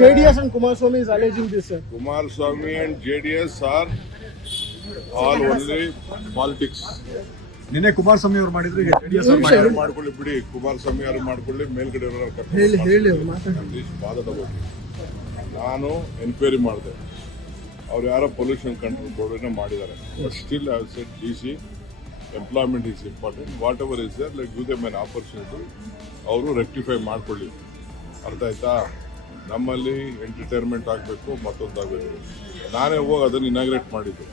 JDS and Kumaraswamy is alleging this, sir. Kumaraswamy and JDS are all only politics. ನಿನ್ನೆ ಕುಮಾರಸ್ವಾಮಿ ಅವರು ಮಾಡಿದ್ರು ಈಗ JDS ಅವರು ಮಾಡ್ಕೊಳ್ಳಿ ಬಿಡಿ ಕುಮಾರಸ್ವಾಮಿ ಅವರು ಮಾಡ್ಕೊಳ್ಳಿ ಮೇಲ್ಗಡೆ ವಾದದ ಬಗ್ಗೆ ನಾನು ಎನ್ಕ್ವೈರಿ ಮಾಡಿದೆ. ಅವ್ರು ಯಾರೋ ಪೊಲ್ಯೂಷನ್ ಕಂಟ್ರೋಲ್ ಬೋರ್ಡನ್ನ ಮಾಡಿದ್ದಾರೆ. But still I said D C employment is important whatever is there like give them an opportunity ಅವರು ರೆಕ್ಟಿಫೈ ಮಾಡ್ಕೊಳ್ಳಿ. ಅರ್ಥ ಆಯ್ತಾ? ನಮ್ಮಲ್ಲಿ ಎಂಟರ್ಟೈನ್ಮೆಂಟ್ ಆಗಬೇಕು ಮತ್ತೊಂದಾಗಬೇಕು ನಾನೇ ಹೋಗಿ ಅದನ್ನ ಇನಾಗ್ರೇಟ್ ಮಾಡಿದ್ದು.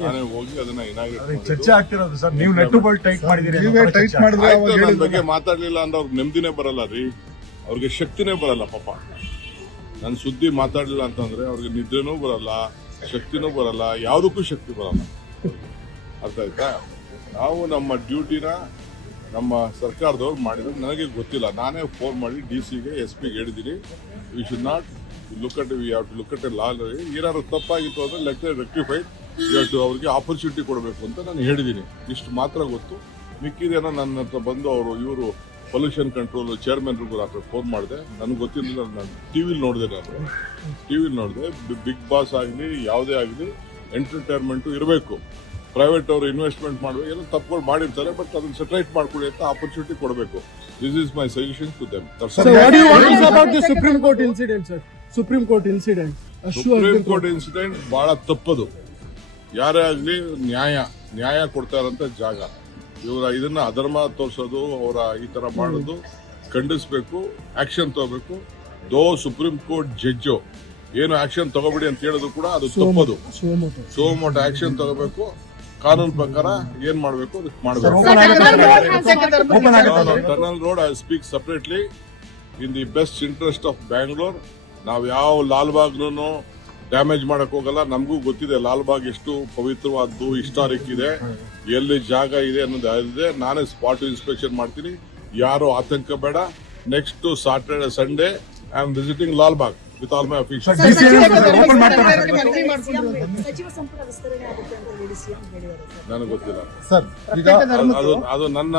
ನಾನೇ ಹೋಗಿ ಅದನ್ನ ಇನಾಗ್ರೇಟ್ ಚರ್ಚೆ ಆಗ್ತಿರೋದು ಸರ್. ನೀವು ನೆಟ್ಟು ಬೋಲ್ಟ್ ಟೈಟ್ ಮಾಡಿದ್ದೀರಿ ಅನ್ನೋ ನೀವೇ ಥರ ಟೈಟ್ ಚರ್ಚೆ. ಮಾಡಿದ್ರೆ ನನ್ನ. ಬಗ್ಗೆ ಮಾತಾಡ್ಲಿಲ್ಲ ಅಂದ್ರೆ ಅವ್ರಿಗೆ ನೆಮ್ಮದಿನೇ ಬರಲ್ಲ ರೀ. ಅವ್ರಿಗೆ ಶಕ್ತಿನೇ ಬರಲ್ಲ ಪಾಪ. ನನ್ನ ಸುದ್ದಿ ಮಾತಾಡ್ಲಿಲ್ಲ ಅಂತಂದ್ರೆ ಅವ್ರಿಗೆ ನಿದ್ರೆನೂ ಬರಲ್ಲ ಶಕ್ತಿನೂ ಬರಲ್ಲ ಯಾವುದಕ್ಕೂ ಶಕ್ತಿ ಬರಲ್ಲ. ಅರ್ಥ ಆಯ್ತಾ? ನಾವು ನಮ್ಮ ಡ್ಯೂಟಿನ ನಮ್ಮ ಸರ್ಕಾರದವ್ರು ಮಾಡಿದ್ರು ನನಗೆ ಗೊತ್ತಿಲ್ಲ. ನಾನೇ ಫೋನ್ ಮಾಡಿ ಡಿ ಸಿಗೆ ಎಸ್ ಪಿಗೆ ಹೇಳಿದ್ದೀನಿ. We should not look at we have to look at a law ಏನಾದ್ರು ತಪ್ಪಾಗಿತ್ತು ಅಂದ್ರೆ ಲೆಕ್ಕ ರೆಕ್ಟಿಫೈಡ್ ಇವತ್ತು ಅವ್ರಿಗೆ ಆಪರ್ಚುನಿಟಿ ಕೊಡಬೇಕು ಅಂತ ನಾನು ಹೇಳಿದ್ದೀನಿ. ಇಷ್ಟು ಮಾತ್ರ ಗೊತ್ತು. ಮಿಕ್ಕಿದೇನೋ ನನ್ನ ಹತ್ರ ಬಂದು ಅವರು, ಇವರು ಪೊಲ್ಯೂಷನ್ ಕಂಟ್ರೋಲ್ ಚೇರ್ಮನ್ರಿಗೂ ರಾತ್ರಿ ಫೋನ್ ಮಾಡಿದೆ. ನನಗೆ ಗೊತ್ತಿರಲಿಲ್ಲ, ನಾನು ಟಿ ವಿಲಿ ನೋಡಿದೆ ನಾನು. ಟಿ ವಿಲಿ ನೋಡಿದೆ. ಬಿಗ್ ಬಾಸ್ ಆಗಲಿ, ಯಾವುದೇ ಆಗಲಿ ಎಂಟರ್ಟೈನ್ಮೆಂಟು ಇರಬೇಕು. ಪ್ರೈವೇಟ್ ಅವರು ಇನ್ವೆಸ್ಟ್ಮೆಂಟ್ ಮಾಡುವ ಏನೋ ತಪ್ಪುಗಳು ಮಾಡಿರ್ತಾರೆ ಬಟ್ ಅದನ್ನ ಸೆಟ್ರೈಟ್ ಮಾಡ್ಕೊಳ್ಳಿ ಅಂತ ಆಪರ್ಚುನಿಟಿ ಕೊಡಬೇಕು. This is my suggestion to them Supreme Court incident sir Supreme Court incident Supreme Court incident ಬಹಳ ತಪ್ಪದು. ಯಾರೇ ಆಗಲಿ ನ್ಯಾಯ ನ್ಯಾಯ ಕೊಡ್ತಾ ಇರೋಂಥ ಜಾಗ. ಇವರ ಇದನ್ನ ಅಧರ್ಮ ತೋರಿಸೋದು ಅವರ ಈ ತರ ಮಾಡೋದು ಖಂಡಿಸ್ಬೇಕು ಆಕ್ಷನ್ ತಗೋಬೇಕು. ದೋ ಸುಪ್ರೀಂ ಕೋರ್ಟ್ ಜಡ್ಜು ಏನು ಆಕ್ಷನ್ ತಗೋಬಿಡಿ ಅಂತ ಹೇಳೋದು ಕೂಡ ಅದು ತಪ್ಪದು. ಸೋಮೋಟ ಆಕ್ಷನ್ ತಗೋಬೇಕು. ಕಾನೂನು ಪ್ರಕಾರ ಏನ್ ಮಾಡಬೇಕು ಅದಕ್ಕೆ ಮಾಡಬೇಕು. Tunnel road I speak separately in the best interest of Bangalore ನಾವು ಯಾವ ಲಾಲ್ಬಾಗ್ನು ಡ್ಯಾಮೇಜ್ ಮಾಡಕ್ ಹೋಗಲ್ಲ. ನಮಗೂ ಗೊತ್ತಿದೆ ಲಾಲ್ಬಾಗ್ ಎಷ್ಟು ಪವಿತ್ರವಾದ್ದು ಹಿಸ್ಟಾರಿಕ್ ಇದೆ. ಎಲ್ಲಿ ಜಾಗ ಇದೆ ಅನ್ನೋದು ಇದೆ ನಾನೇ ಸ್ಪಾಟ್ ಇನ್ಸ್ಪೆಕ್ಷನ್ ಮಾಡ್ತೀನಿ. ಯಾರು ಆತಂಕ ಬೇಡ. Next Saturday Sunday I am visiting Lalbagh with all my official open ಮಾಡ್ತಾರೆ. ಸಚಿವ ಸಂಪುಟ ವಿಸ್ತರಣೆ ಆಗುತ್ತೆ ಅಂತ ಹೇಳಿ ಸಿಎಂ ಹೇಳಿದ್ದಾರೆ ಸರ್. ನನಗೆ ಗೊತ್ತಿಲ್ಲ. ಸರ್ ಈಗ ಅದು ಅದು ನನ್ನ